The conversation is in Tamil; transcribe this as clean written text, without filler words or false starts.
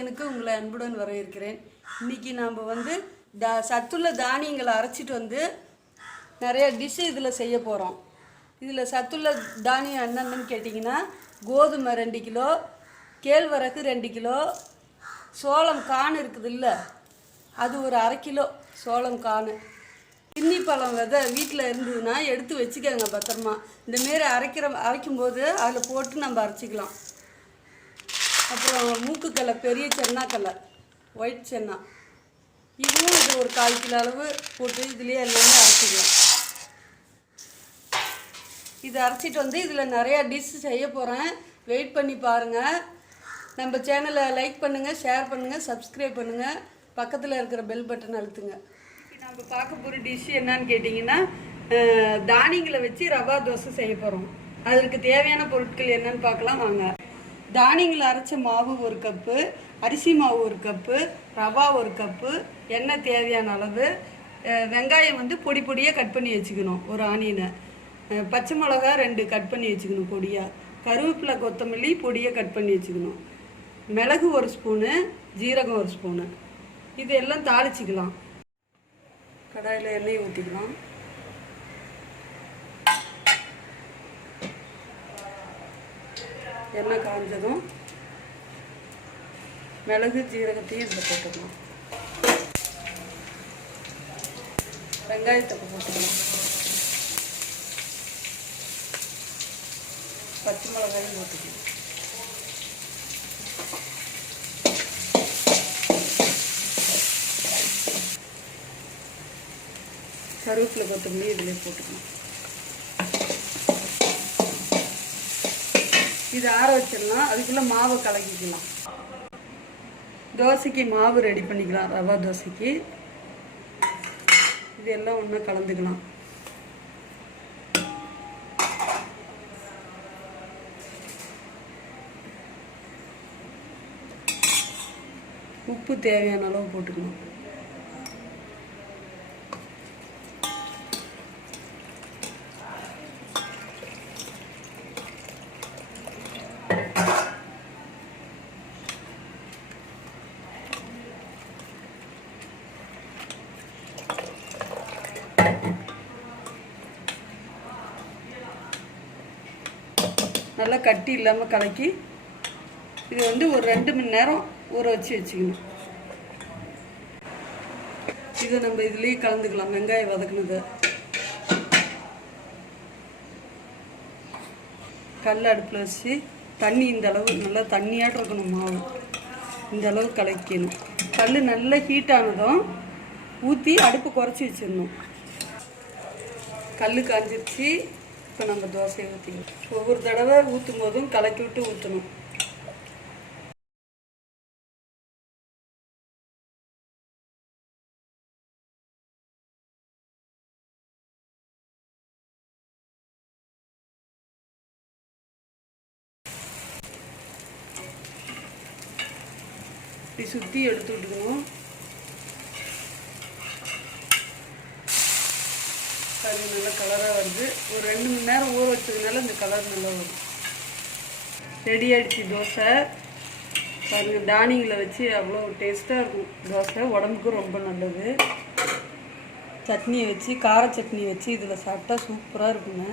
கிச்சனுக்கு உங்களை அன்புடன் வரவேற்கிறேன். இன்றைக்கி நாம் வந்து சத்துள்ள தானியங்களை அரைச்சிட்டு வந்து நிறைய டிஷ்ஷு இதில் செய்ய போகிறோம். இதில் சத்துள்ள தானியம் என்னென்னு கேட்டிங்கன்னா, கோதுமை 2 கிலோ, கேழ்வரகு 2 கிலோ, சோளம் கான் இருக்குது இல்லை, அது ஒரு 1/2 கிலோ சோளம் கான். கின்னி பழம் விதை வீட்டில் இருந்ததுன்னா எடுத்து வச்சுக்கோங்க பத்திரமா. இந்தமாரி அரைக்கும்போது அதில் போட்டு நம்ம அரைச்சிக்கலாம். அப்புறம் மூக்குக்கடலை, பெரிய சென்னாக்கடலை, ஒயிட் சென்னா, இதுவும் இது ஒரு 1/4 கிலோ அளவு போட்டு இதுலேயே எல்லாமே அரைச்சிக்கலாம். இது அரைச்சிட்டு வந்து இதில் நிறையா டிஷ் செய்ய போகிறேன். வெயிட் பண்ணி பாருங்கள். நம்ம சேனலை லைக் பண்ணுங்கள், ஷேர் பண்ணுங்கள், சப்ஸ்கிரைப் பண்ணுங்கள், பக்கத்தில் இருக்கிற பெல் பட்டன் அழுத்துங்க. இப்போ நம்ம பார்க்க போகிற டிஷ் என்னன்னு கேட்டிங்கன்னா, தானியங்களை வச்சு ரவா தோசை செய்ய போகிறோம். அதற்கு தேவையான பொருட்கள் என்னன்னு பார்க்கலாம் வாங்க. தானியங்களை அரைச்ச மாவு 1 கப்பு, அரிசி மாவு 1 கப்பு, ரவா 1 கப்பு, எண்ணெய் தேவையான அளவு, வெங்காயம் வந்து பொடி பொடியாக கட் பண்ணி வச்சுக்கணும், ஒரு ஆனியனை, பச்சை மிளகா 2 கட் பண்ணி வச்சுக்கணும் பொடியாக, கருவேப்பிலை கொத்தமல்லி பொடியாக கட் பண்ணி வச்சுக்கணும், மிளகு 1 ஸ்பூனு, ஜீரகம் 1 ஸ்பூனு. இதெல்லாம் தாளிச்சிக்கலாம். கடாயில் எண்ணெய் ஊற்றிக்கலாம். எண்ணெய் காஞ்சதும் மிளகு ஜீரகத்தையும் இதில் போட்டுக்கலாம். வெங்காயத்தை போட்டுக்கலாம். பச்சை மிளகாயும் போட்டுக்கலாம். கருவேப்பிலை கொத்தமல்லி இதிலே போட்டுக்கலாம். இது ஆற வச்சிடலாம். அதுக்குள்ளே மாவை கலக்கிக்கலாம். தோசைக்கு மாவு ரெடி பண்ணிக்கலாம். ரவா தோசைக்கு இதெல்லாம் ஒன்றா கலந்துக்கலாம். உப்பு தேவையான அளவு போட்டுக்கணும். நல்லா கட்டி இல்லாமல் கலக்கி இது வந்து ஒரு 2 மணி நேரம் ஊற வச்சுக்கணும். இதை நம்ம இதுலேயே கலந்துக்கலாம். வெங்காயம் வதக்குனது, கல் அடுப்பில் வச்சு தண்ணி இந்த அளவு நல்லா தண்ணியாட்டு இருக்கணும். மாவு இந்த அளவு கலக்கணும். கல் நல்லா ஹீட் ஆனதும் ஊற்றி அடுப்பு குறைச்சி வச்சிடணும். கல் காஞ்சிருச்சு. இப்போ நம்ம தோசையை ஊற்றிக்கணும். ஒவ்வொரு தடவை ஊற்றும் போதும் கலக்கி விட்டு ஊற்றணும். இப்படி சுற்றி எடுத்து விட்டுக்கணும். அது நல்லா கலராக வருது. ஒரு 2 மணி நேரம் ஊற வச்சதுனால இந்த கலர் நல்லா வரும். ரெடி ஆகிடுச்சு தோசை. பாருங்கள், தானியங்களை வச்சு அவ்வளோ டேஸ்ட்டாக இருக்கும் தோசை. உடம்புக்கும் ரொம்ப நல்லது. சட்னியை வச்சு, கார சட்னி வச்சு இதில் சாப்பிட்டா சூப்பராக இருக்குங்க.